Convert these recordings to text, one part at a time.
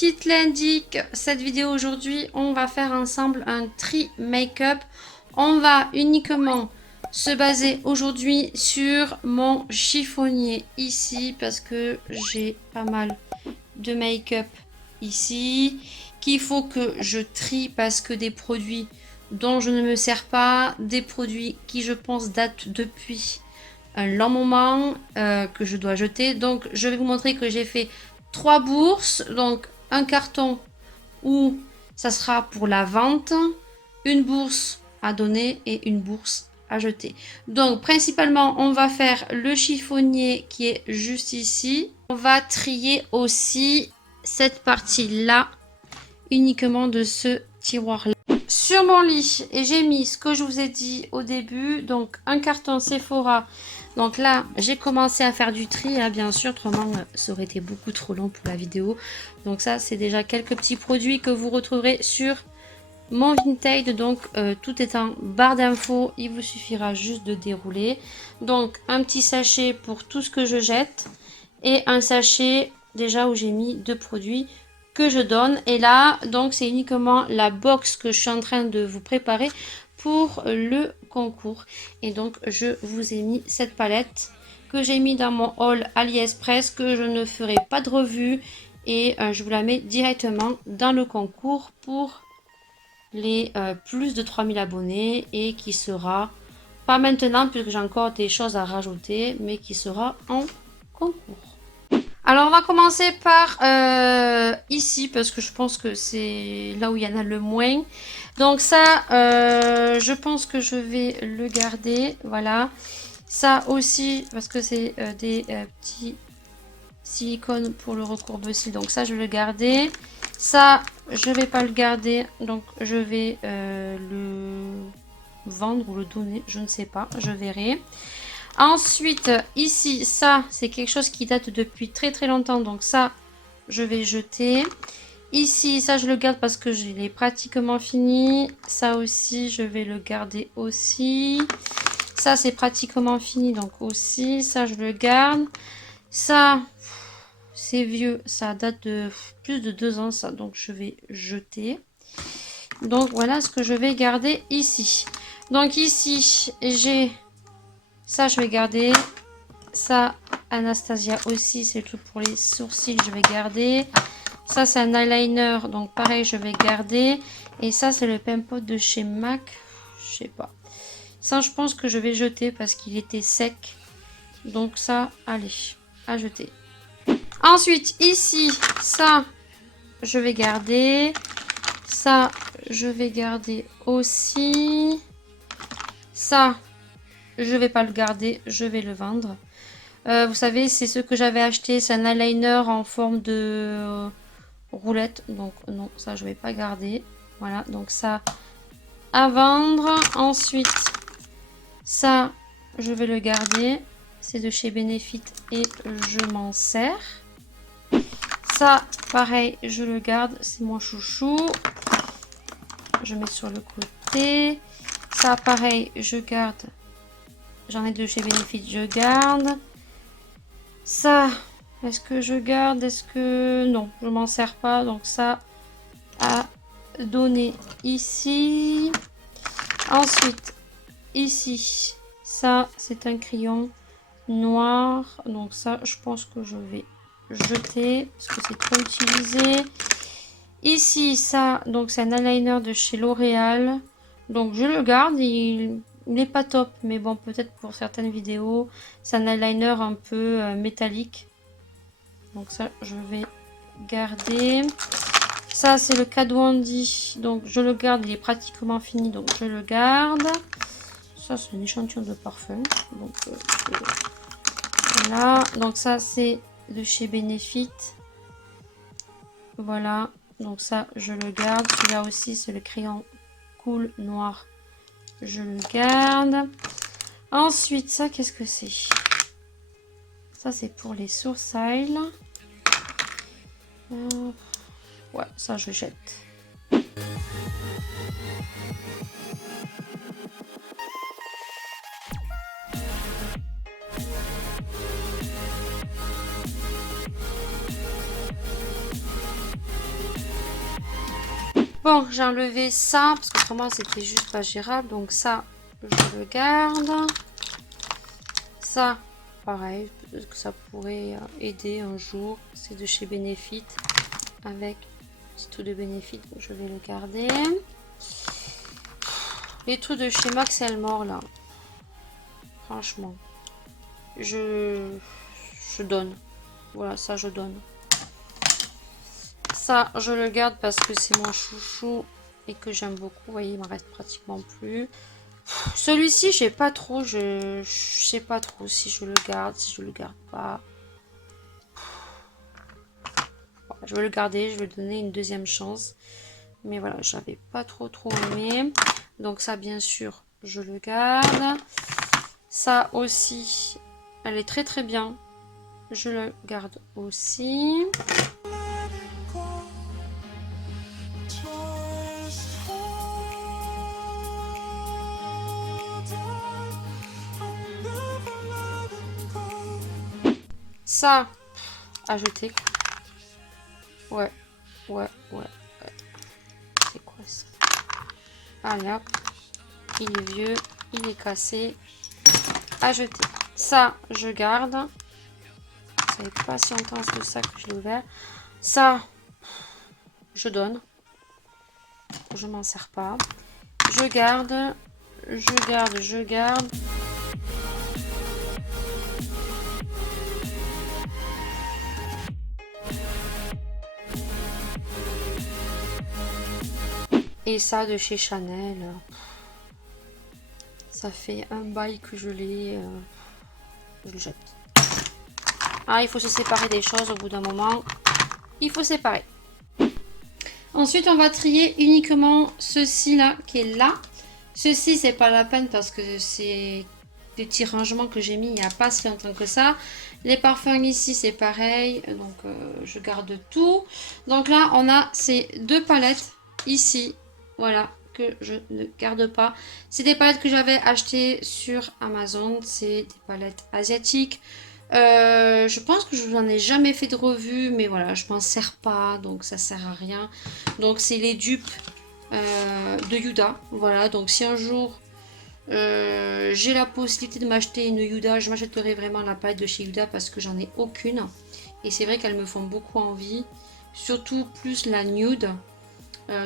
petite l'indique, cette vidéo aujourd'hui, on va faire ensemble un tri make-up. On va uniquement se baser aujourd'hui sur mon chiffonnier ici parce que j'ai pas mal de make-up ici qu'il faut que je trie parce que des produits dont je ne me sers pas, des produits qui je pense datent depuis un long moment que je dois jeter. Donc je vais vous montrer que j'ai fait 3 bourses, donc un carton où ça sera pour la vente, une bourse à donner et une bourse à jeter. Donc principalement on va faire le chiffonnier qui est juste ici. On va trier aussi cette partie là uniquement de ce tiroir là. Sur mon lit, et j'ai mis ce que je vous ai dit au début, donc un carton Sephora. Donc là, j'ai commencé à faire du tri, hein, bien sûr, autrement ça aurait été beaucoup trop long pour la vidéo. Donc ça, c'est déjà quelques petits produits que vous retrouverez sur mon Vinted. Donc tout est en barre d'infos, il vous suffira juste de dérouler. Donc un petit sachet pour tout ce que je jette et un sachet déjà où j'ai mis 2 produits que je donne. Et là donc c'est uniquement la box que je suis en train de vous préparer pour le concours. Et donc je vous ai mis cette palette que j'ai mis dans mon haul AliExpress, que je ne ferai pas de revue, et je vous la mets directement dans le concours pour les plus de 3000 abonnés, et qui sera pas maintenant puisque j'ai encore des choses à rajouter, mais qui sera en concours. Alors on va commencer par ici parce que je pense que c'est là où il y en a le moins. Donc ça je pense que je vais le garder, voilà. Ça aussi parce que c'est des petits silicone pour le recourbe-cils, donc ça je vais le garder. Ça je vais pas le garder, donc je vais le vendre ou le donner, je ne sais pas, je verrai. Ensuite ici, ça c'est quelque chose qui date depuis très très longtemps, donc ça je vais jeter. Ici ça je le garde parce que je l'ai pratiquement fini. Ça aussi je vais le garder aussi. Ça c'est pratiquement fini, donc aussi ça je le garde. Ça c'est vieux, ça date de plus de 2 ans ça, donc je vais jeter. Donc voilà ce que je vais garder ici. Donc ici j'ai ça, je vais garder ça. Anastasia aussi, c'est tout pour les sourcils, je vais garder. Ça c'est un eyeliner, donc pareil je vais garder. Et ça c'est le Pimple de chez MAC, je sais pas. Ça je pense que je vais jeter parce qu'il était sec. Donc ça, allez, à jeter. Ensuite ici, ça je vais garder. Ça je vais garder aussi. Ça je vais pas le garder, je vais le vendre. Vous savez, c'est ce que j'avais acheté, c'est un eyeliner en forme de roulette, donc non, ça je vais pas garder. Voilà, donc ça à vendre. Ensuite ça je vais le garder, c'est de chez Benefit et je m'en sers. Ça pareil je le garde, c'est mon chouchou, je mets sur le côté. Ça pareil je garde, j'en ai de chez Benefit, je garde. Ça, est-ce que je garde? Est-ce que... Non, je m'en sers pas. Donc ça, à donner ici. Ensuite, ici, ça, c'est un crayon noir. Donc ça, je pense que je vais jeter parce que c'est trop utilisé. Ici, ça, donc c'est un eyeliner de chez L'Oréal. Donc je le garde, il n'est pas top, mais bon, peut-être pour certaines vidéos. C'est un eyeliner un peu métallique. Donc ça, je vais garder. Ça, c'est le Kat Von D. Donc je le garde, il est pratiquement fini, donc je le garde. Ça, c'est un échantillon de parfum. Donc voilà. Donc ça, c'est de chez Benefit. Voilà. Donc ça, je le garde. Celui-là aussi, c'est le crayon cool noir. Je le garde. Ensuite, ça, qu'est-ce que c'est? Ça, c'est pour les sourcils. Ouais, ça, je jette. Bon, j'ai enlevé ça parce que autrement c'était juste pas gérable. Donc ça, je le garde. Ça, pareil, peut-être que ça pourrait aider un jour. C'est de chez Benefit avec petit tout de Benefit. Donc je vais le garder. Les trucs de chez Max Elmore là, franchement, je donne. Voilà, ça je donne. Ça, je le garde parce que c'est mon chouchou et que j'aime beaucoup. Vous voyez, il m'en reste pratiquement plus. Celui-ci, je sais pas trop si je le garde, si je le garde pas. Bon, je vais le garder, je vais lui donner une deuxième chance. Mais voilà, j'avais pas trop aimé. Donc ça, bien sûr, je le garde. Ça aussi, elle est très bien. Je le garde aussi. Ça, à jeter. Ouais. C'est quoi ça? Allez hop. Il est vieux, il est cassé. À jeter. Ça, je garde. Ça n'est pas si intense que ça que je l'ai ouvert. Ça, je donne. Je m'en sers pas. Je garde. Je garde. Et ça de chez Chanel. Ça fait un bail que je l'ai. Je le jette. Ah, il faut se séparer des choses au bout d'un moment. Il faut séparer. Ensuite, on va trier uniquement ceci là qui est là. Ceci, c'est pas la peine parce que c'est des petits rangements que j'ai mis il n'y a pas si longtemps que ça. Les parfums ici, c'est pareil. Donc, je garde tout. Donc là, on a ces deux palettes ici. Voilà, que je ne garde pas. C'est des palettes que j'avais achetées sur Amazon. C'est des palettes asiatiques. Je pense que je n'en ai jamais fait de revue, mais voilà, je m'en sers pas, donc ça sert à rien. Donc c'est les dupes de Yuda. Voilà, donc si un jour j'ai la possibilité de m'acheter une Yuda, je m'achèterai vraiment la palette de chez Yuda parce que j'en ai aucune. Et c'est vrai qu'elles me font beaucoup envie, surtout plus la nude.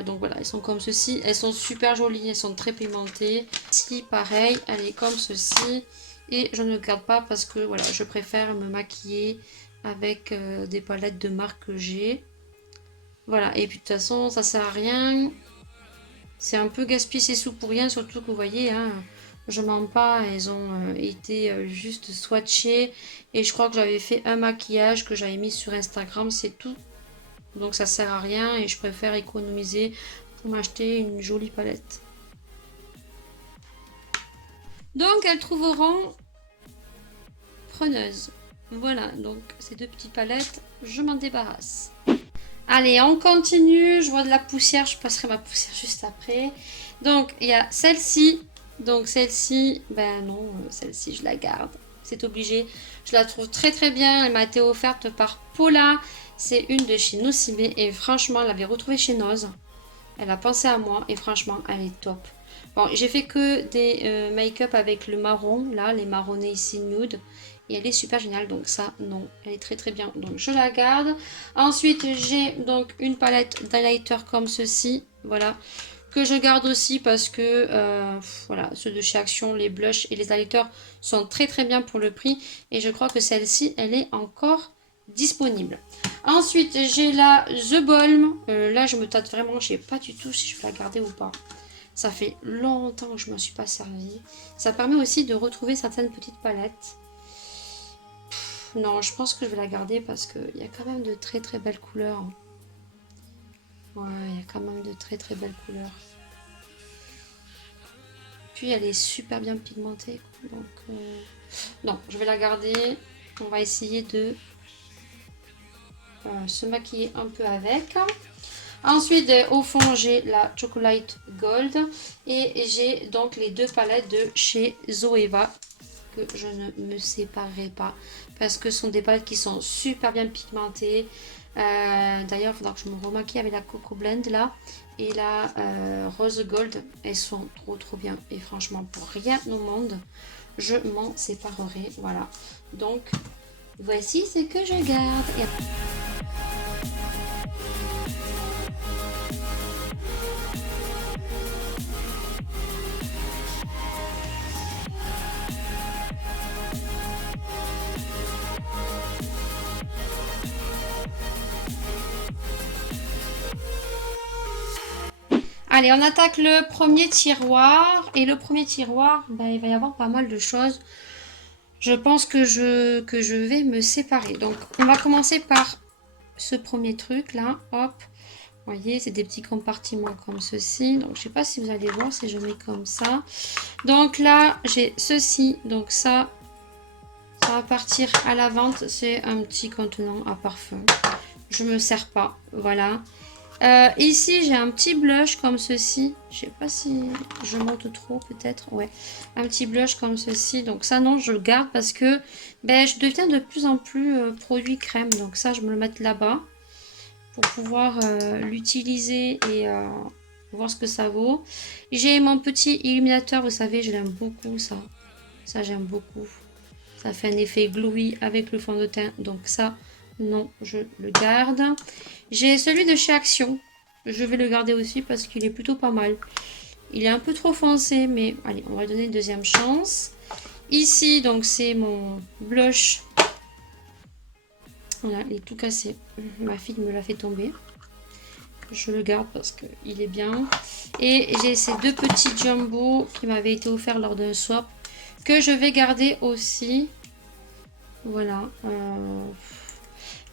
Donc voilà, elles sont comme ceci, elles sont super jolies, elles sont très pigmentées. Ici pareil, elle est comme ceci. Et je ne le garde pas parce que voilà, je préfère me maquiller avec des palettes de marque que j'ai. Voilà, et puis de toute façon, ça sert à rien. C'est un peu gaspiller ses sous pour rien, surtout que vous voyez, hein, je mens pas, elles ont été juste swatchées. Et je crois que j'avais fait un maquillage que j'avais mis sur Instagram, c'est tout. Donc ça sert à rien et je préfère économiser pour m'acheter une jolie palette. Donc elles trouveront preneuse. Voilà, donc ces deux petites palettes, je m'en débarrasse. Allez, on continue. Je vois de la poussière, je passerai ma poussière juste après. Donc il y a celle-ci. Donc celle-ci, ben non, celle-ci je la garde. C'est obligé. Je la trouve très bien. Elle m'a été offerte par Paula. C'est une de chez Nocime et franchement, elle l'avait retrouvée chez Noz. Elle a pensé à moi et franchement, elle est top. Bon, j'ai fait que des make-up avec le marron, là, les marronnés ici nude. Et elle est super géniale, donc ça, non, elle est très bien. Donc je la garde. Ensuite, j'ai donc une palette d'highlighter comme ceci, voilà, que je garde aussi parce que, voilà, ceux de chez Action, les blushs et les highlighters sont très bien pour le prix. Et je crois que celle-ci, elle est encore disponible. Ensuite, j'ai la The Balm. Là, je me tâte vraiment, je sais pas du tout si je vais la garder ou pas. Ça fait longtemps que je ne m'en suis pas servi. Ça permet aussi de retrouver certaines petites palettes. Non, je pense que je vais la garder parce qu'il y a quand même de très belles couleurs. Ouais, il y a quand même de très belles couleurs. Puis elle est super bien pigmentée. Donc, non, je vais la garder. On va essayer de se maquiller un peu avec. Ensuite, au fond, j'ai la Chocolate Gold. Et j'ai donc les deux palettes de chez Zoeva que je ne me séparerai pas parce que ce sont des palettes qui sont super bien pigmentées. D'ailleurs, il faudra que je me remaquille avec la Coco Blend là. et la rose gold. Elles sont trop bien. Et franchement, pour rien au monde, je m'en séparerai. Voilà. Donc, voici ce que je garde. Et... Allez, on attaque le premier tiroir. Et le premier tiroir, bah, il va y avoir pas mal de choses. Je pense que je vais me séparer. Donc, on va commencer par ce premier truc là. Hop. Vous voyez, c'est des petits compartiments comme ceci. Donc, je sais pas si vous allez voir si je mets comme ça. Donc là, j'ai ceci. Donc ça va partir à la vente. C'est un petit contenant à parfum. Je me sers pas. Voilà. Ici, j'ai un petit blush comme ceci. Je sais pas si je monte trop, peut-être. Ouais, un petit blush comme ceci. Donc ça, non, je le garde parce que ben, je deviens de plus en plus produit crème. Donc ça, je me le mets là-bas pour pouvoir l'utiliser et voir ce que ça vaut. J'ai mon petit illuminateur, vous savez, je l'aime beaucoup, ça. Ça, j'aime beaucoup. Ça fait un effet glowy avec le fond de teint. Donc ça, non, je le garde. J'ai celui de chez Action. Je vais le garder aussi parce qu'il est plutôt pas mal. Il est un peu trop foncé, mais allez, on va donner une deuxième chance. Ici, donc, c'est mon blush. Voilà, il est tout cassé. Ma fille me l'a fait tomber. Je le garde parce qu'il est bien. Et j'ai ces deux petits jumbo qui m'avaient été offerts lors d'un swap que je vais garder aussi. Voilà.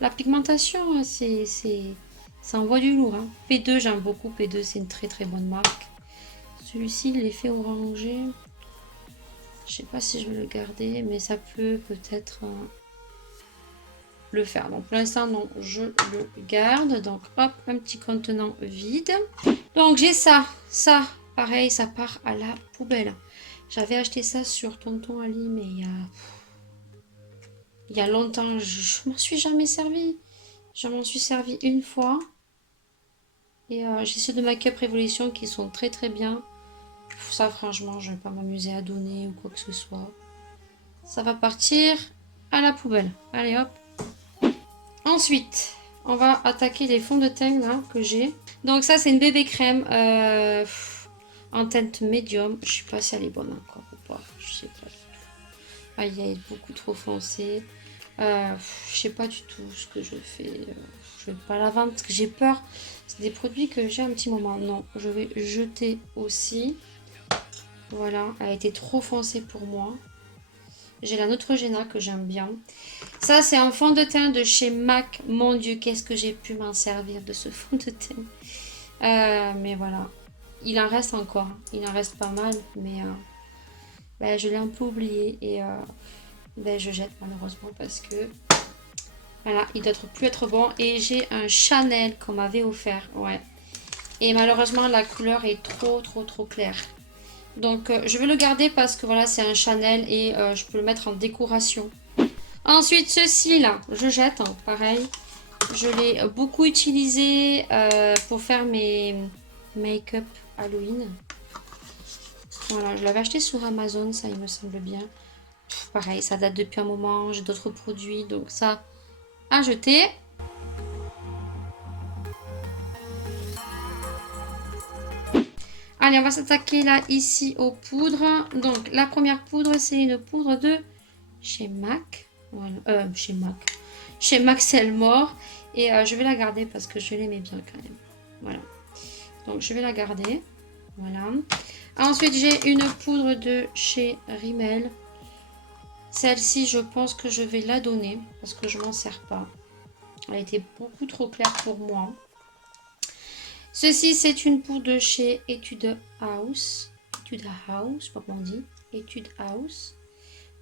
La pigmentation, ça envoie du lourd. Hein. P2, j'aime beaucoup. P2, c'est une très bonne marque. Celui-ci, l'effet orangé. Je sais pas si je vais le garder, mais ça peut peut-être le faire. Donc pour l'instant, non, je le garde. Donc hop, un petit contenant vide. Donc j'ai ça. Ça, pareil, ça part à la poubelle. J'avais acheté ça sur Tonton Ali, mais il y a longtemps. Je m'en suis jamais servi. Je m'en suis servi une fois. Et j'ai ceux de Make Up Revolution qui sont très bien. Ça, franchement, je ne vais pas m'amuser à donner ou quoi que ce soit. Ça va partir à la poubelle. Allez, hop. Ensuite, on va attaquer les fonds de teint là que j'ai. Donc ça, c'est une bébé crème en teinte médium. Je sais pas si elle est bonne encore ou pas. Je sais pas du tout. Ah, elle est beaucoup trop foncée. Je sais pas du tout ce que je fais. Je vais pas la vendre parce que j'ai peur. C'est des produits que j'ai un petit moment. Non, je vais jeter aussi. Voilà, elle a été trop foncée pour moi. J'ai la Neutrogena que j'aime bien. Ça, c'est un fond de teint de chez MAC. Mon Dieu, qu'est-ce que j'ai pu m'en servir de ce fond de teint. Mais voilà, il en reste encore. Il en reste pas mal, mais ben, je l'ai un peu oublié. Et ben, je jette malheureusement parce que voilà, il doit plus être bon. Et j'ai un Chanel qu'on m'avait offert. Ouais. Et malheureusement, la couleur est trop claire. Donc je vais le garder parce que voilà, c'est un Chanel et je peux le mettre en décoration. Ensuite, ceci là, je jette, hein, pareil. Je l'ai beaucoup utilisé pour faire mes make-up Halloween. Voilà, je l'avais acheté sur Amazon, ça il me semble bien. Pareil, ça date depuis un moment, j'ai d'autres produits, donc ça à jeter. Allez, on va s'attaquer là, ici, aux poudres. Donc, la première poudre, c'est une poudre de chez MAC. Voilà. Chez Max Selmore. Et je vais la garder parce que je l'aimais bien quand même. Voilà. Donc, je vais la garder. Voilà. Ensuite, j'ai une poudre de chez Rimmel. Celle-ci, je pense que je vais la donner parce que je m'en sers pas. Elle a été beaucoup trop claire pour moi. Ceci, c'est une poudre de chez Etude House. Etude House, je sais pas comment on dit. Etude House.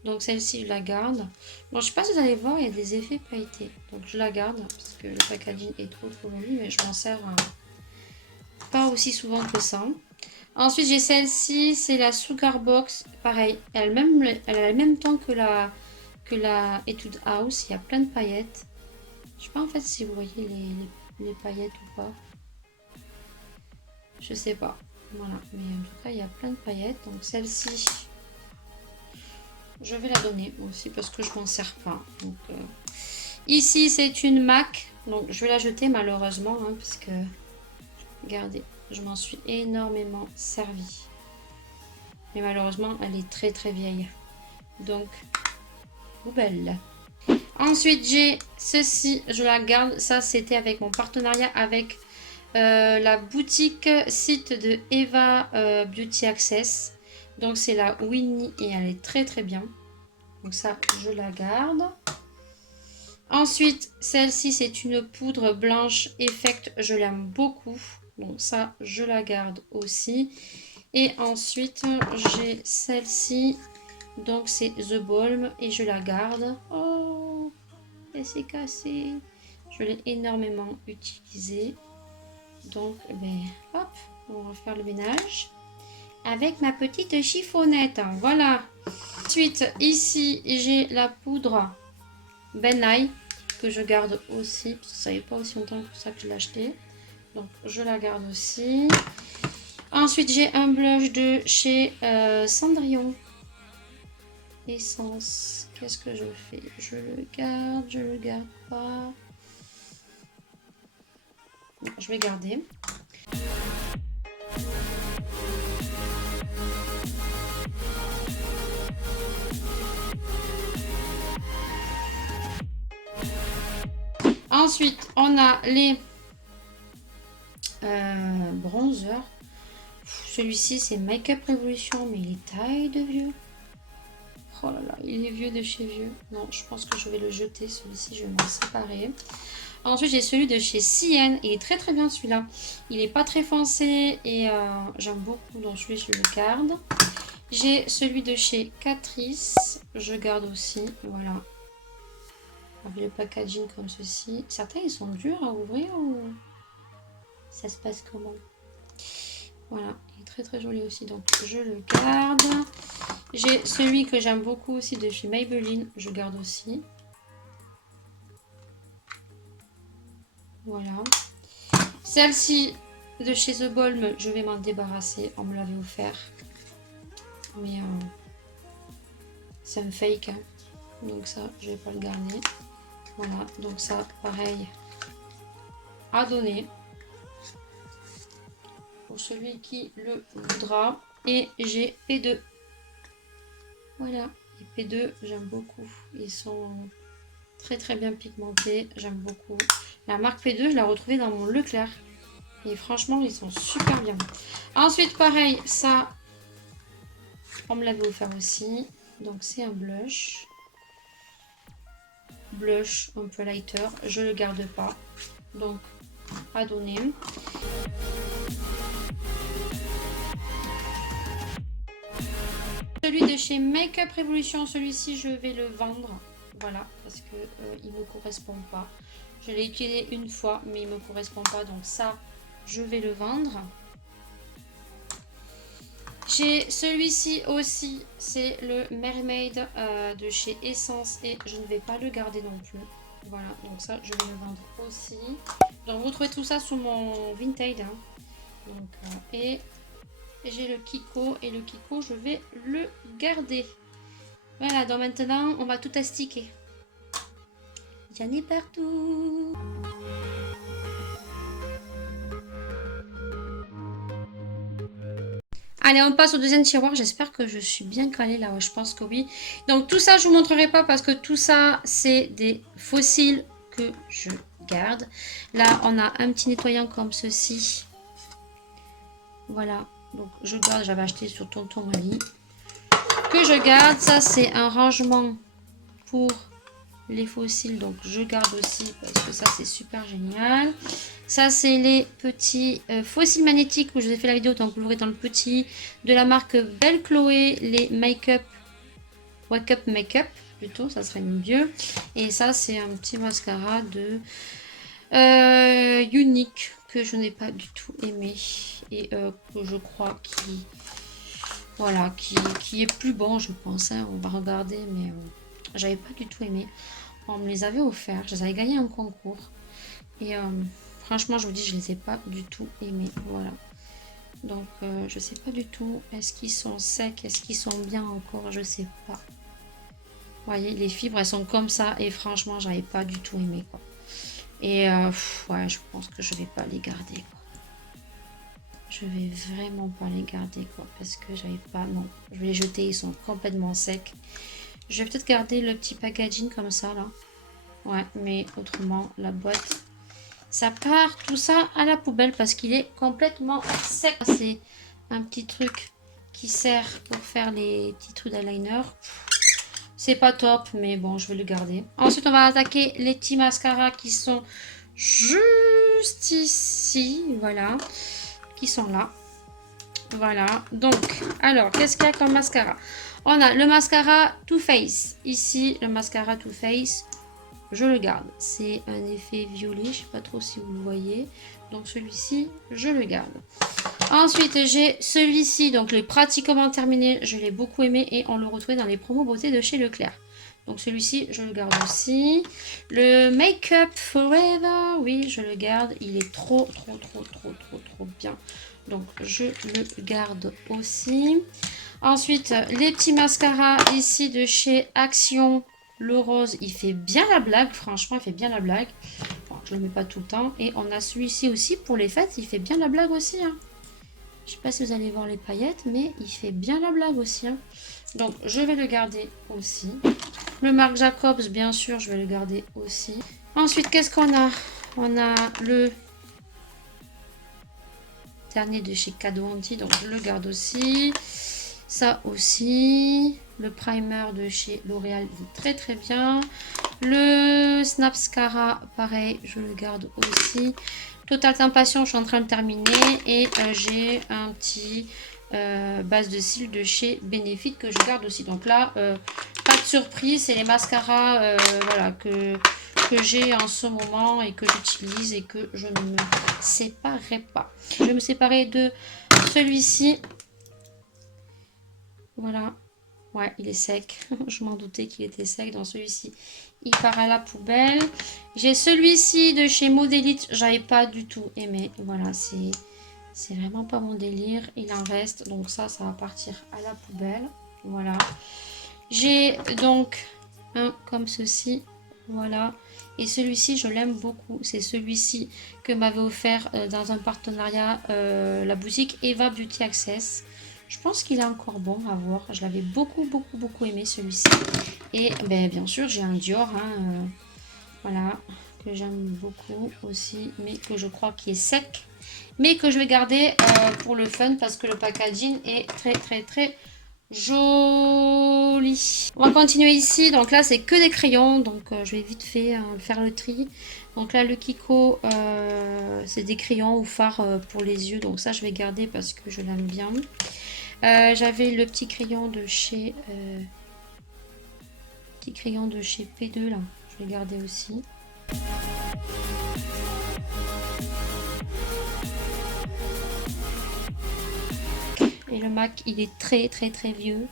Donc celle-ci, je la garde. Bon, je sais pas si vous allez voir, il y a des effets pailletés. Donc je la garde parce que le packaging est trop joli, mais je m'en sers pas aussi souvent que ça. Ensuite, j'ai celle-ci, c'est la Sugar Box. Pareil, elle a le même temps que la Etude House. Il y a plein de paillettes. Je sais pas en fait si vous voyez les paillettes ou pas. Je sais pas. Voilà, mais en tout cas, il y a plein de paillettes. Donc celle-ci, je vais la donner aussi parce que je m'en sers pas. Donc, ici, c'est une MAC. Donc, je vais la jeter malheureusement, hein, parce que, regardez, je m'en suis énormément servi. Mais malheureusement, elle est très très vieille. Donc, poubelle. Ensuite, j'ai ceci, je la garde. Ça, c'était avec mon partenariat avec la boutique site de Eva Beauty Access. Donc, c'est la Winnie et elle est très très bien. Donc, ça, je la garde. Ensuite, celle-ci, c'est une poudre blanche Effect. Je l'aime beaucoup. Donc, ça, je la garde aussi. Et ensuite, j'ai celle-ci. Donc, c'est The Balm et je la garde. Oh, elle s'est cassée. Je l'ai énormément utilisée. Donc, ben, hop, on va faire le ménage avec ma petite chiffonnette. Voilà. Ensuite, ici, j'ai la poudre Ben Nye que je garde aussi. Parce que ça fait pas aussi longtemps que ça que je l'ai acheté. Donc, je la garde aussi. Ensuite, j'ai un blush de chez Cendrillon. Essence. Qu'est-ce que je fais? Je le garde pas. Non, je vais garder. Ensuite, on a les bronzers. Celui-ci, c'est Make Up Revolution, mais il est taille de vieux. Oh là là, il est vieux de chez vieux. Non, je pense que je vais le jeter. Celui-ci, je vais m'en séparer. Ensuite, j'ai celui de chez CN. Il est très très bien celui-là. Il n'est pas très foncé et j'aime beaucoup. Donc celui je le garde. J'ai celui de chez Catrice. Je garde aussi. Voilà. Avec le packaging comme ceci. Certains, ils sont durs à ouvrir ou ça se passe comment? Voilà. Il est très très joli aussi. Donc je le garde. J'ai celui que j'aime beaucoup aussi de chez Maybelline. Je garde aussi. Voilà. Celle-ci de chez The Balm, je vais m'en débarrasser. On me l'avait offert. Mais c'est un fake. Hein. Donc ça, je vais pas le garder. Voilà. Donc ça, pareil. À donner. Pour celui qui le voudra. Et j'ai P2. Voilà. Et P2, j'aime beaucoup. Ils sont très très bien pigmentés. J'aime beaucoup. La marque P2, je l'ai retrouvée dans mon Leclerc. Et franchement, ils sont super bien. Ensuite, pareil, ça, on me l'avait offert aussi. Donc, c'est un blush. Blush un peu lighter. Je ne le garde pas. Donc, à donner. Celui de chez Make Up Revolution, celui-ci, je vais le vendre. Voilà, parce que il ne me correspond pas. Je l'ai utilisé une fois, mais il ne me correspond pas. Donc ça, je vais le vendre. J'ai celui-ci aussi, c'est le Mermaid de chez Essence et je ne vais pas le garder non plus. Voilà, donc ça, je vais le vendre aussi. Donc vous trouvez tout ça sur mon Vinted. Hein. Donc, et j'ai le Kiko et le Kiko, je vais le garder. Voilà, donc maintenant, on va tout astiquer. Il y en a partout. Allez, on passe au deuxième tiroir. J'espère que je suis bien calée là. Ouais, je pense que oui. Donc tout ça, je vous montrerai pas parce que tout ça, c'est des fossiles que je garde. Là, on a un petit nettoyant comme ceci. Voilà. Donc je garde. J'avais acheté sur Tonton Ali. Que je garde. Ça, c'est un rangement pour les fossiles. Donc je garde aussi parce que ça, c'est super génial. Ça, c'est les petits fossiles magnétiques où je vous ai fait la vidéo. Donc, vous l'aurez dans le petit de la marque Belle Chloé. Les Make-up, Wake Up Make-up plutôt, ça serait mieux. Et ça, c'est un petit mascara de Unique que je n'ai pas du tout aimé. Et que je crois qui est plus bon, je pense. Hein. On va regarder, mais j'avais pas du tout aimé. On me les avait offerts. Je les avais gagnés en concours. Et franchement, je vous dis, je les ai pas du tout aimés. Voilà. Donc je sais pas du tout. Est-ce qu'ils sont secs? Est-ce qu'ils sont bien encore? Je sais pas. Vous voyez, les fibres, elles sont comme ça. Et franchement, j'avais pas du tout aimé, quoi. Et ouais, je pense que je vais pas les garder, quoi. Je vais vraiment pas les garder, quoi. Parce que j'avais pas... Non, je vais les jeter. Ils sont complètement secs. Je vais peut-être garder le petit packaging comme ça, là. Ouais, mais autrement, la boîte... Ça part tout ça à la poubelle parce qu'il est complètement sec. C'est un petit truc qui sert pour faire les petits trous d'eyeliner. C'est pas top, mais bon, je vais le garder. Ensuite, on va attaquer les petits mascaras qui sont juste ici. Voilà. Qui sont là. Voilà. Donc, alors, qu'est-ce qu'il y a comme mascara? On a le mascara Too Faced. Ici, le mascara Too Faced. Je le garde. C'est un effet violet. Je ne sais pas trop si vous le voyez. Donc celui-ci, je le garde. Ensuite, j'ai celui-ci. Donc le pratiquement terminé. Je l'ai beaucoup aimé. Et on le retrouvait dans les promos beauté de chez Leclerc. Donc celui-ci, je le garde aussi. Le Make Up Forever. Oui, je le garde. Il est trop bien. Donc je le garde aussi. Ensuite, les petits mascaras ici de chez Action. Le rose, il fait bien la blague. Franchement, il fait bien la blague. Bon, je le mets pas tout le temps. Et on a celui-ci aussi pour les fêtes. Il fait bien la blague aussi. Hein. Je sais pas si vous allez voir les paillettes, mais il fait bien la blague aussi. Hein. Donc, je vais le garder aussi. Le Marc Jacobs, bien sûr, je vais le garder aussi. Ensuite, qu'est-ce qu'on a? On a le dernier de chez Cadeau Anti. Donc, je le garde aussi. Ça aussi. Le primer de chez L'Oréal, il est très bien. Le Snapscara, pareil, je le garde aussi. Total Temptation, je suis en train de terminer. Et j'ai un petit base de cils de chez Benefit que je garde aussi. Donc là, pas de surprise, c'est les mascaras voilà, que j'ai en ce moment et que j'utilise et que je ne me séparerai pas. Je vais me séparer de celui-ci. Voilà. Ouais, il est sec. Je m'en doutais qu'il était sec. Dans celui-ci, il part à la poubelle. J'ai celui-ci de chez Modélite. J'avais pas du tout aimé. Voilà, c'est vraiment pas mon délire. Il en reste. Donc ça va partir à la poubelle. Voilà. J'ai donc un comme ceci. Voilà. Et celui-ci, je l'aime beaucoup. C'est celui-ci que m'avait offert dans un partenariat la boutique Eva Beauty Access. Je pense qu'il est encore bon à voir. Je l'avais beaucoup aimé celui-ci. Et ben, bien sûr, j'ai un Dior. Hein, voilà. Que j'aime beaucoup aussi. Mais que je crois qu'il est sec. Mais que je vais garder pour le fun. Parce que le packaging est très joli. On va continuer ici. Donc là, c'est que des crayons. Donc je vais vite fait faire le tri. Donc là, le Kiko, c'est des crayons ou fards pour les yeux. Donc ça, je vais garder parce que je l'aime bien. J'avais le petit crayon de chez P2 là, je vais garder aussi. Et le MAC, il est très vieux.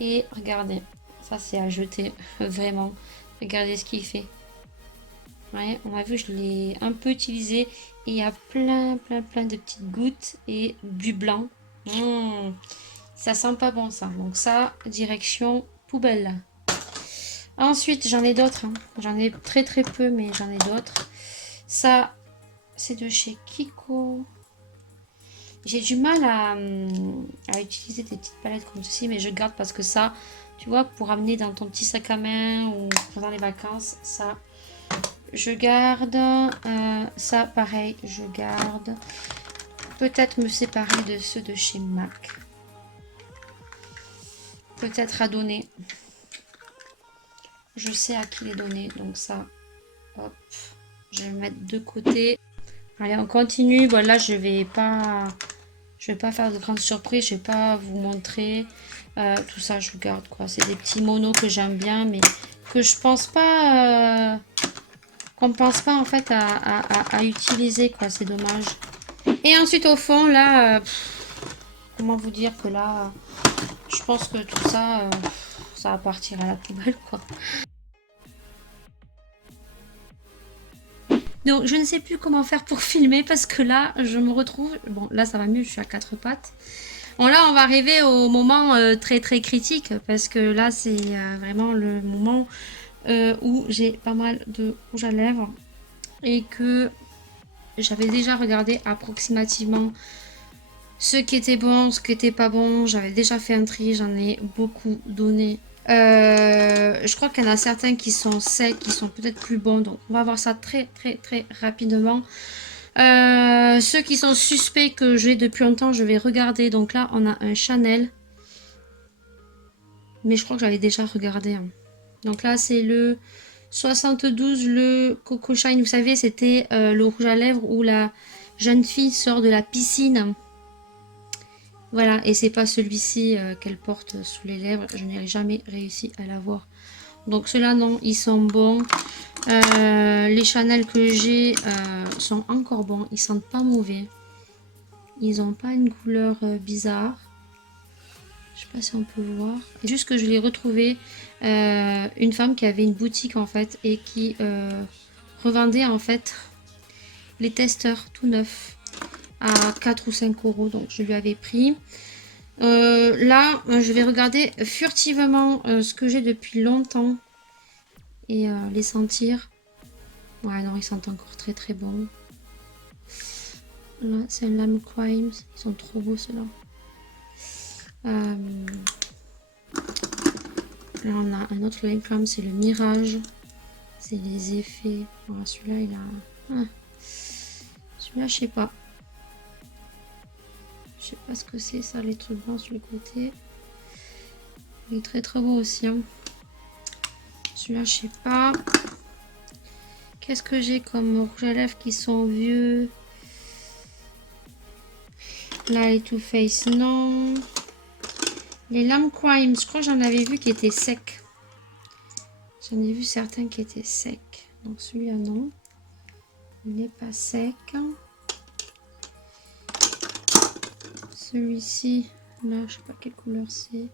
Et regardez, ça c'est à jeter vraiment. Regardez ce qu'il fait. Ouais, on a vu, je l'ai un peu utilisé et il y a plein de petites gouttes et du blanc. Ça sent pas bon ça. Donc ça, direction poubelle. Ensuite, j'en ai d'autres. Hein. J'en ai très peu, mais j'en ai d'autres. Ça, c'est de chez Kiko. J'ai du mal à utiliser des petites palettes comme ceci, mais je garde parce que ça, tu vois, pour amener dans ton petit sac à main ou pendant les vacances, ça, je garde. Ça, pareil, je garde. Peut-être me séparer de ceux de chez MAC. Peut-être à donner. Je sais à qui les donner. Donc ça, hop, je vais mettre de côté. Allez, on continue. Bon, là, je vais pas faire de grandes surprises. Je vais pas vous montrer. Tout ça, je garde quoi. C'est des petits monos que j'aime bien, mais que je pense pas... qu'on pense pas en fait à utiliser quoi. C'est dommage. Et ensuite, au fond, là... comment vous dire que là... je pense que tout ça... ça va partir à la poubelle quoi. Donc, je ne sais plus comment faire pour filmer parce que là, je me retrouve... Bon, là, ça va mieux, je suis à quatre pattes. Bon, là, on va arriver au moment très, très critique parce que là, c'est vraiment le moment où j'ai pas mal de rouge à lèvres et que j'avais déjà regardé approximativement ce qui était bon, ce qui était pas bon. J'avais déjà fait un tri, j'en ai beaucoup donné. Je crois qu'il y en a certains qui sont secs, qui sont peut-être plus bons. Donc, on va voir ça très, très, très rapidement. Ceux qui sont suspects que j'ai depuis longtemps, je vais regarder. Donc là, on a un Chanel. Mais je crois que j'avais déjà regardé. Hein. Donc là, c'est le 72, le Coco Shine. Vous savez, c'était le rouge à lèvres où la jeune fille sort de la piscine. Voilà, et c'est pas celui-ci qu'elle porte sous les lèvres. Je n'ai jamais réussi à l'avoir. Donc ceux-là, non, ils sont bons. Les Chanel que j'ai sont encore bons. Ils sentent pas mauvais. Ils n'ont pas une couleur bizarre. Je sais pas si on peut voir. Juste que je l'ai retrouvé une femme qui avait une boutique en fait et qui revendait en fait les testeurs tout neufs à 4 ou 5 euros. Donc je lui avais pris. Là, je vais regarder furtivement ce que j'ai depuis longtemps et les sentir. Ouais, non, ils sentent encore très très bon. Là, c'est un Lime Crimes. Ils sont trop beaux ceux-là. Là, on a un autre Lime Crimes, c'est le Mirage. C'est les effets. Voilà, celui-là, il a... Ah. Celui-là, je sais pas. Je sais pas ce que c'est, ça, les trucs blancs sur le côté. Il est très très beau aussi. Hein. Celui-là, je sais pas. Qu'est-ce que j'ai comme rouge à lèvres qui sont vieux? Là, les Too Faced, non. Les Lime Crimes, je crois que j'en avais vu qui étaient secs. J'en ai vu certains qui étaient secs. Donc celui-là, non. Il n'est pas sec. Celui-ci, là, je sais pas quelle couleur c'est.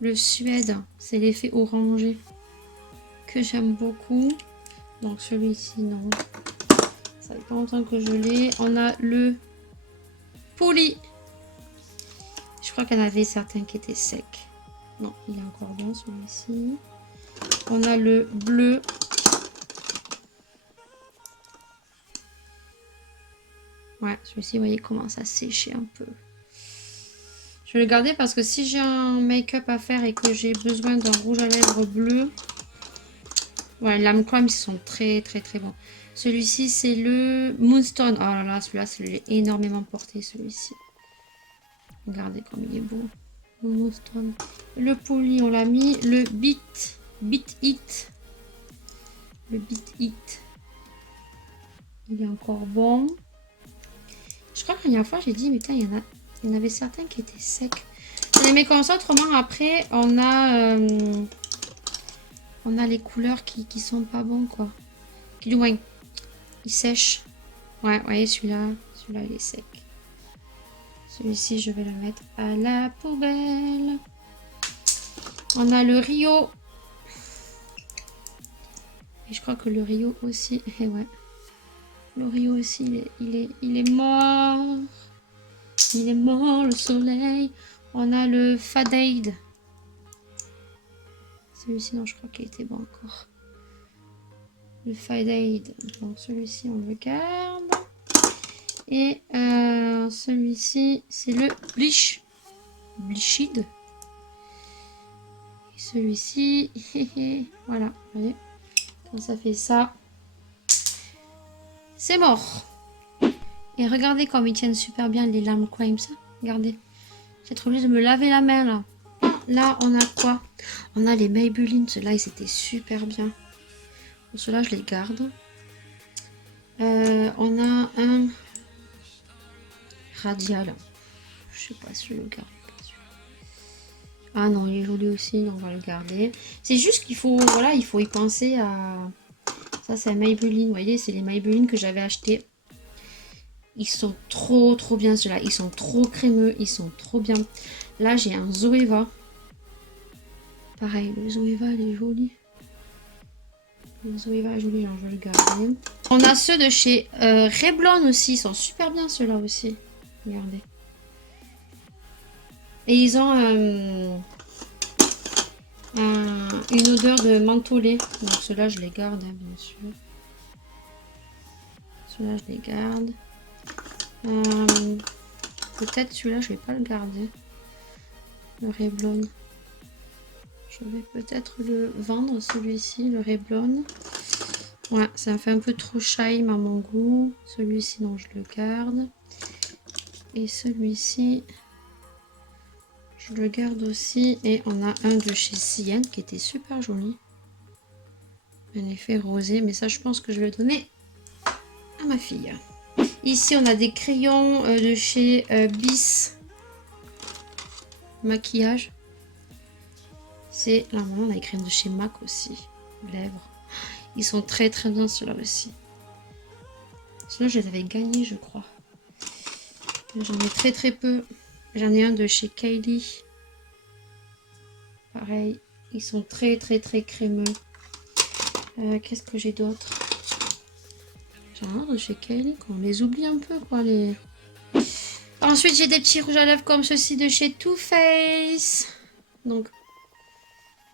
Le Suède, c'est l'effet orangé que j'aime beaucoup. Donc celui-ci, non. Ça fait pas longtemps que je l'ai. On a le Poly. Je crois qu'il y en avait certains qui étaient secs. Non, il est encore bon celui-ci. On a le bleu. Ouais, celui-ci, vous voyez, commence à sécher un peu. Je vais le garder parce que si j'ai un make-up à faire et que j'ai besoin d'un rouge à lèvres bleu, ouais, Lime Crimes, ils sont très très très bons. Celui-ci, c'est le Moonstone. Oh là là, celui-là, celui-là, j'ai énormément porté, celui-ci. Regardez comme il est beau. Le Moonstone. Le Poly, on l'a mis. Le Beat It. Le Beat It. Il est encore bon. Je crois que la dernière fois, j'ai dit, mais putain, il y en avait certains qui étaient secs. Mais comme ça, autrement, après, on a les couleurs qui sont pas bons, quoi. Qui, du moins, ils sèchent. Ouais, vous voyez, celui-là, il est sec. Celui-ci, je vais le mettre à la poubelle. On a le Rio. Et je crois que le Rio aussi, et ouais. Le Rio aussi, il est mort. Il est mort, le soleil. On a le Fade. Celui-ci, non, je crois qu'il était bon encore. Le Fade. Donc celui-ci, on le garde. Et celui-ci, c'est le Bleach. Bleachid. Et celui-ci, voilà. Allez. Quand ça fait ça, c'est mort. Et regardez comme ils tiennent super bien les Lime Crimes. Regardez. J'ai trop obligée de me laver la main là. Là, on a quoi? On a les Maybelline. Ceux-là, ils étaient super bien. Ceux-là, je les garde. On a un Radial. Je sais pas si je le garde. Ah non, il est joli aussi, donc on va le garder. C'est juste qu'il faut, voilà, il faut y penser à... Ça, c'est un Maybelline, vous voyez, c'est les Maybelline que j'avais acheté. Ils sont trop trop bien ceux-là. Ils sont trop crémeux, ils sont trop bien. Là, j'ai un Zoeva. Pareil, le Zoeva, il est joli. Zoé va joli, genre, je vais le garder. On a ceux de chez Revlon aussi, ils sont super bien ceux-là aussi. Regardez. Et ils ont une odeur de mentholé. Donc ceux-là, je les garde, hein, bien sûr. Ceux-là, je les garde. Peut-être celui-là, je vais pas le garder. Le Revlon. Je vais peut-être le vendre, celui-ci, le Revlon. Ouais, ça fait un peu trop shine à mon goût. Celui-ci, non, je le garde. Et celui-ci, je le garde aussi. Et on a un de chez Cien qui était super joli. Un effet rosé, mais ça, je pense que je vais le donner à ma fille. Ici, on a des crayons de chez Bis Maquillage. C'est là, on a les crayons de chez MAC aussi. Lèvres. Ils sont très très bien ceux-là aussi. Sinon, je les avais gagnés, je crois. J'en ai très très peu. J'en ai un de chez Kylie. Pareil. Ils sont très très très crémeux. Qu'est-ce que j'ai d'autre? J'en ai un de chez Kylie. On les oublie un peu, quoi. Ensuite, j'ai des petits rouges à lèvres comme ceci de chez Too Faced. Donc,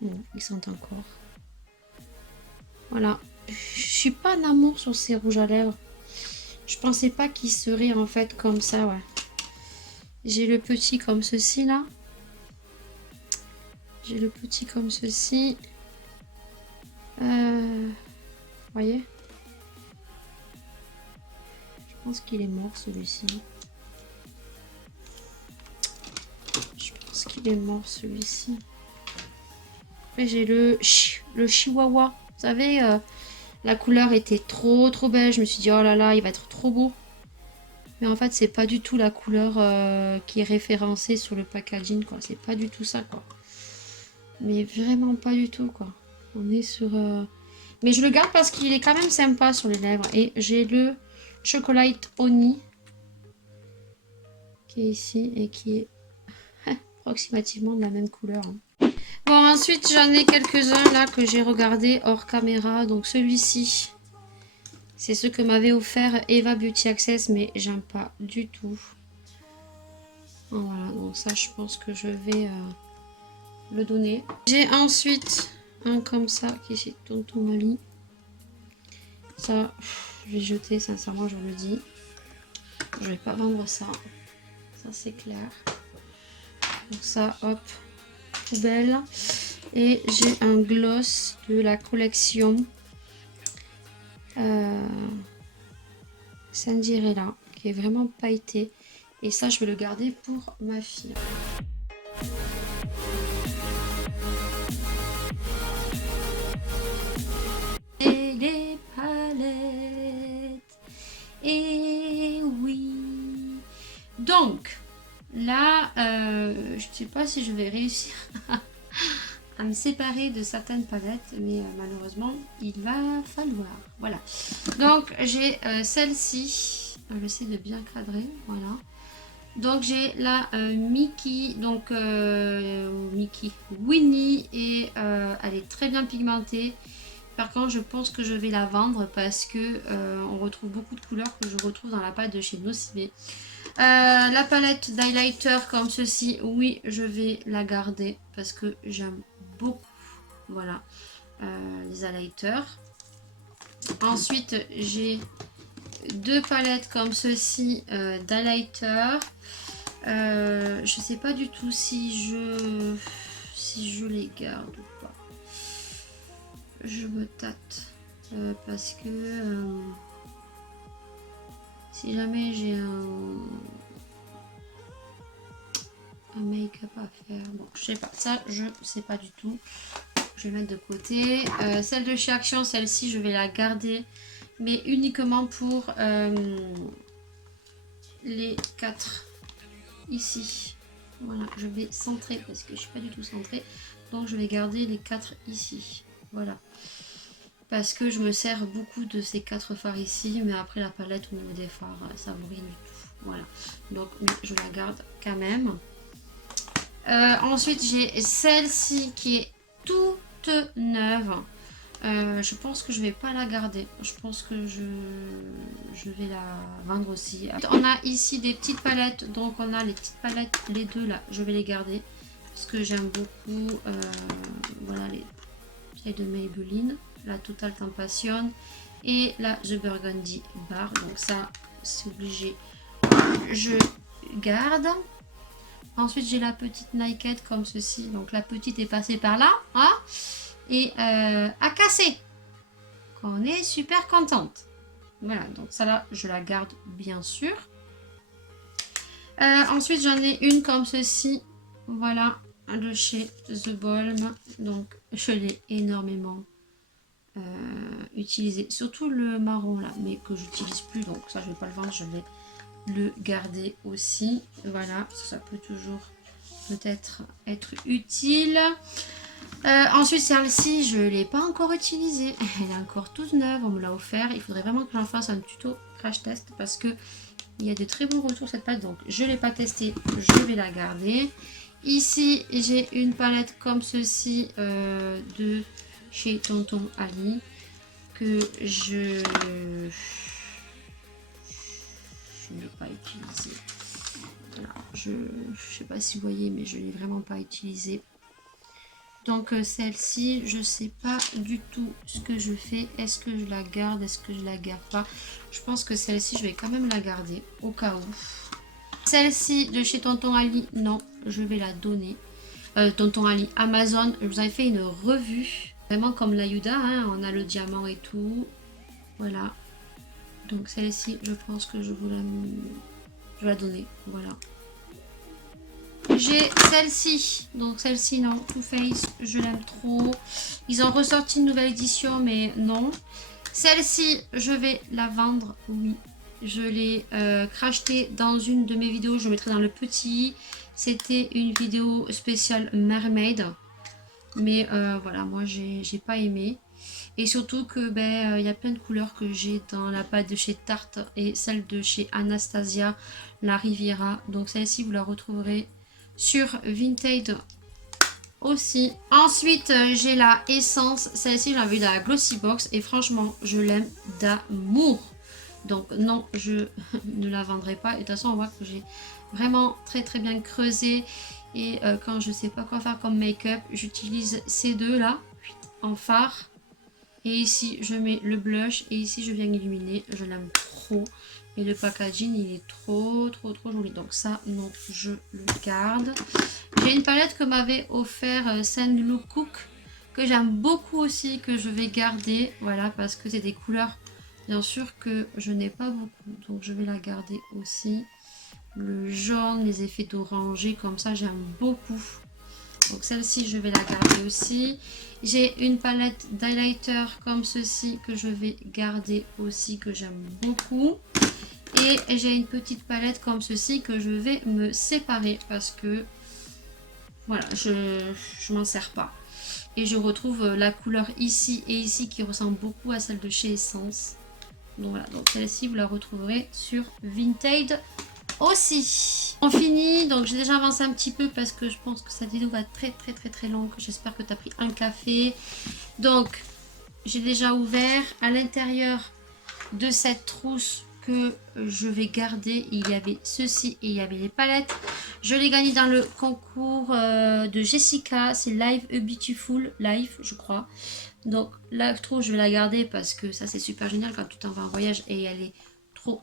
bon, ils sont encore. Voilà. Je suis pas en amour sur ces rouges à lèvres. Je pensais pas qu'ils seraient en fait comme ça, ouais. J'ai le petit comme ceci là. J'ai le petit comme ceci. Vous voyez? Je pense qu'il est mort celui-ci. Je pense qu'il est mort celui-ci. Après j'ai le chihuahua. Vous savez, la couleur était trop belle. Je me suis dit oh là là, il va être trop beau. Mais en fait, c'est pas du tout la couleur qui est référencée sur le packaging, quoi. C'est pas du tout ça, quoi. Mais vraiment pas du tout, quoi. On est sur... Mais je le garde parce qu'il est quand même sympa sur les lèvres. Et j'ai le Chocolate Honey qui est ici et qui est approximativement de la même couleur. Bon, ensuite, j'en ai quelques-uns là que j'ai regardé hors caméra. Donc celui-ci, c'est ce que m'avait offert Eva Beauty Access, mais j'aime pas du tout. Voilà, donc ça, je pense que je vais le donner. J'ai ensuite un comme ça qui est chez Tonton Mali. Ça, je vais jeter, sincèrement, je vous le dis. Je vais pas vendre ça. Ça, c'est clair. Donc ça, hop, poubelle. Et j'ai un gloss de la collection Cinderella, qui est vraiment pailleté. Et ça, je vais le garder pour ma fille. Et les palettes. Et oui. Donc, là, je ne sais pas si je vais réussir à me séparer de certaines palettes, mais malheureusement, il va falloir. Voilà. Donc, j'ai celle-ci. J'essaie de bien cadrer. Voilà. Donc, j'ai la Mickey. Donc, Mickey Winnie. Et elle est très bien pigmentée. Par contre, je pense que je vais la vendre parce que on retrouve beaucoup de couleurs que je retrouve dans la palette de chez Nocibé. La palette d'highlighter comme ceci, oui, je vais la garder parce que j'aime beaucoup. Voilà, les highlighters. Ensuite, j'ai deux palettes comme ceci d'highlighter. Je sais pas du tout si je les garde ou pas. Je me tâte parce que si jamais j'ai un make-up à faire, bon je sais pas, ça je sais pas du tout. Je vais mettre de côté. Celle de chez Action, celle-ci je vais la garder, mais uniquement pour les 4 ici. Voilà, je vais centrer parce que je suis pas du tout centrée, donc je vais garder les 4 ici. Voilà. Parce que je me sers beaucoup de ces 4 fards ici, mais après la palette au niveau des fards, ça vaut rien du tout. Voilà. Donc je la garde quand même. Ensuite j'ai celle-ci qui est toute neuve. je pense que je vais pas la garder. Je pense que je vais la vendre aussi. On a ici des petites palettes. Donc on a les petites palettes, les deux là. Je vais les garder. Parce que j'aime beaucoup. Voilà les vieilles de Maybelline. La Total Temptation. Et la The Burgundy Bar. Donc ça, c'est obligé. Je garde. Ensuite, j'ai la petite Naked comme ceci. Donc la petite est passée par là. Hein, et à casser. On est super contente. Voilà, donc ça là, je la garde bien sûr. Ensuite, j'en ai une comme ceci. Voilà, de chez The Balm. Donc, je l'ai énormément utilisé. Surtout le marron là, mais que j'utilise plus. Donc ça, je vais pas le vendre, je vais le garder aussi. Voilà, ça peut toujours peut-être être utile. Ensuite, celle-ci, je ne l'ai pas encore utilisée. Elle est encore toute neuve, on me l'a offert. Il faudrait vraiment que j'en fasse un tuto crash test parce que il y a de très bons retours cette palette. Donc, je ne l'ai pas testée, je vais la garder. Ici, j'ai une palette comme ceci de chez Tonton Ali que je n'ai pas utilisée. Voilà, je ne sais pas si vous voyez, mais je ne l'ai vraiment pas utilisée. Donc celle-ci, je sais pas du tout ce que je fais. Est-ce que je la garde? Est-ce que je la garde pas? Je pense que celle-ci, je vais quand même la garder au cas où. Celle-ci de chez Tonton Ali, non, je vais la donner. Tonton Ali, Amazon, je vous avais fait une revue. Vraiment comme la Yuda, hein, on a le diamant et tout. Voilà. Donc celle-ci, je pense que je vais la donner. Voilà. J'ai celle-ci, donc celle-ci non, Too Faced, je l'aime trop. Ils ont ressorti une nouvelle édition, mais non. Celle-ci, je vais la vendre, oui. Je l'ai crachetée dans une de mes vidéos, je mettrai dans le petit. C'était une vidéo spéciale Mermaid. Mais voilà, moi j'ai pas aimé. Et surtout que ben y a plein de couleurs que j'ai dans la palette de chez Tarte et celle de chez Anastasia, la Riviera. Donc celle-ci, vous la retrouverez sur Vinted aussi. Ensuite, j'ai la Essence. Celle-ci, j'avais eu dans la Glossy Box et franchement, je l'aime d'amour. Donc non, je ne la vendrai pas. Et de toute façon, on voit que j'ai vraiment très très bien creusé. Et quand je sais pas quoi faire comme make-up, j'utilise ces deux là en fard. Et ici, je mets le blush et ici, je viens illuminer. Je l'aime trop. Et le packaging, il est trop joli. Donc ça, non, je le garde. J'ai une palette que m'avait offert Saint-Lou Cook, que j'aime beaucoup aussi, que je vais garder. Voilà, parce que c'est des couleurs, bien sûr, que je n'ai pas beaucoup. Donc je vais la garder aussi. Le jaune, les effets d'oranger, comme ça, j'aime beaucoup. Donc celle-ci, je vais la garder aussi. J'ai une palette d'highlighter comme ceci que je vais garder aussi, que j'aime beaucoup. Et j'ai une petite palette comme ceci que je vais me séparer parce que voilà, je m'en sers pas. Et je retrouve la couleur ici et ici qui ressemble beaucoup à celle de chez Essence. Donc voilà, donc celle-ci vous la retrouverez sur Vinted aussi. On finit, donc j'ai déjà avancé un petit peu parce que je pense que cette vidéo va être très longue. J'espère que tu as pris un café. Donc j'ai déjà ouvert à l'intérieur de cette trousse que je vais garder. Il y avait ceci et il y avait les palettes. Je l'ai gagné dans le concours de Jessica. C'est Live A Beautiful Life, je crois. Donc là, je trouve je vais la garder parce que ça c'est super génial quand tu t'en vas en voyage et elle est trop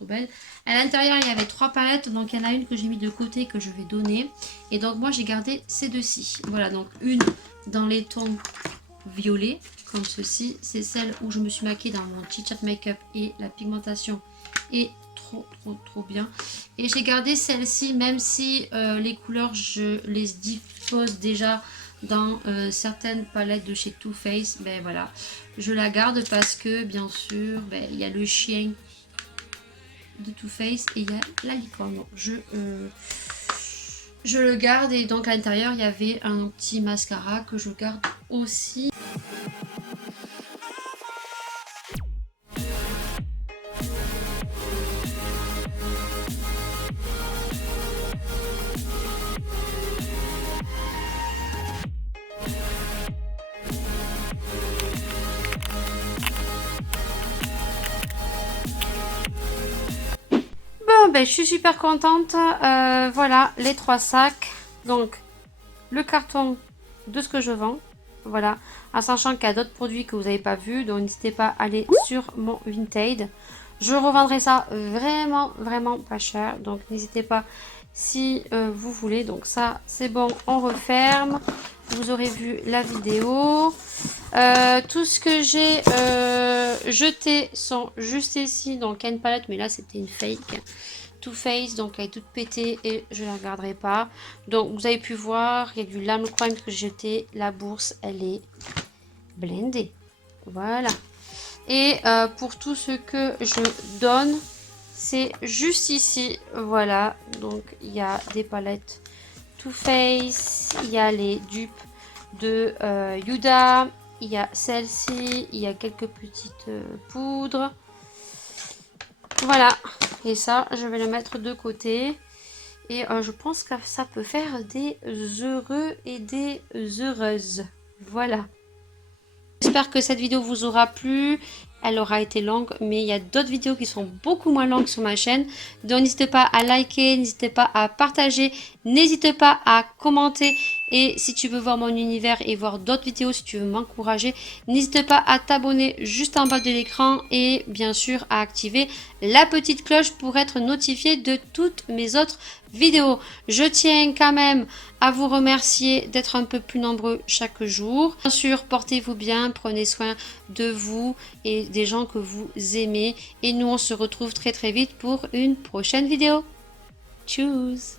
belle. À l'intérieur, il y avait 3 palettes. Donc il y en a une que j'ai mis de côté que je vais donner. Et donc moi, j'ai gardé ces deux-ci. Voilà, donc une dans les tons violets comme ceci, c'est celle où je me suis maquillée dans mon Chit Chat Makeup et la pigmentation est trop bien. Et j'ai gardé celle-ci même si les couleurs je les dispose déjà dans certaines palettes de chez Too Faced. Ben voilà, je la garde parce que bien sûr ben, il y a le chien de Too Faced et il y a la licorne. Donc, je le garde et donc à l'intérieur il y avait un petit mascara que je garde aussi. ben, je suis super contente. Voilà les 3 sacs. Donc, le carton de ce que je vends. Voilà. En sachant qu'il y a d'autres produits que vous n'avez pas vus. Donc, n'hésitez pas à aller sur mon Vinted. Je revendrai ça vraiment, vraiment pas cher. Donc, n'hésitez pas si vous voulez. Donc, ça, c'est bon. On referme. Vous aurez vu la vidéo. Tout ce que j'ai jeté sont juste ici. Donc, il y a une palette. Mais là, c'était une fake. Too Faced, donc elle est toute pétée et je la regarderai pas. Donc vous avez pu voir, il y a du Lame Crime que j'ai jeté. La bourse, elle est blindée. Voilà. Et pour tout ce que je donne, c'est juste ici. Voilà. Donc il y a des palettes Too Faced, il y a les dupes de Yuda, il y a celle-ci, il y a quelques petites poudres. Voilà, et ça, je vais le mettre de côté. Et je pense que ça peut faire des heureux et des heureuses. Voilà. J'espère que cette vidéo vous aura plu. Elle aura été longue, mais il y a d'autres vidéos qui sont beaucoup moins longues sur ma chaîne. Donc n'hésitez pas à liker, n'hésitez pas à partager, n'hésitez pas à commenter. Et si tu veux voir mon univers et voir d'autres vidéos, si tu veux m'encourager, n'hésite pas à t'abonner juste en bas de l'écran et bien sûr à activer la petite cloche pour être notifié de toutes mes autres vidéos. Je tiens quand même à vous remercier d'être un peu plus nombreux chaque jour. Bien sûr, portez-vous bien, prenez soin de vous et des gens que vous aimez. Et nous, on se retrouve très très vite pour une prochaine vidéo. Tchuss!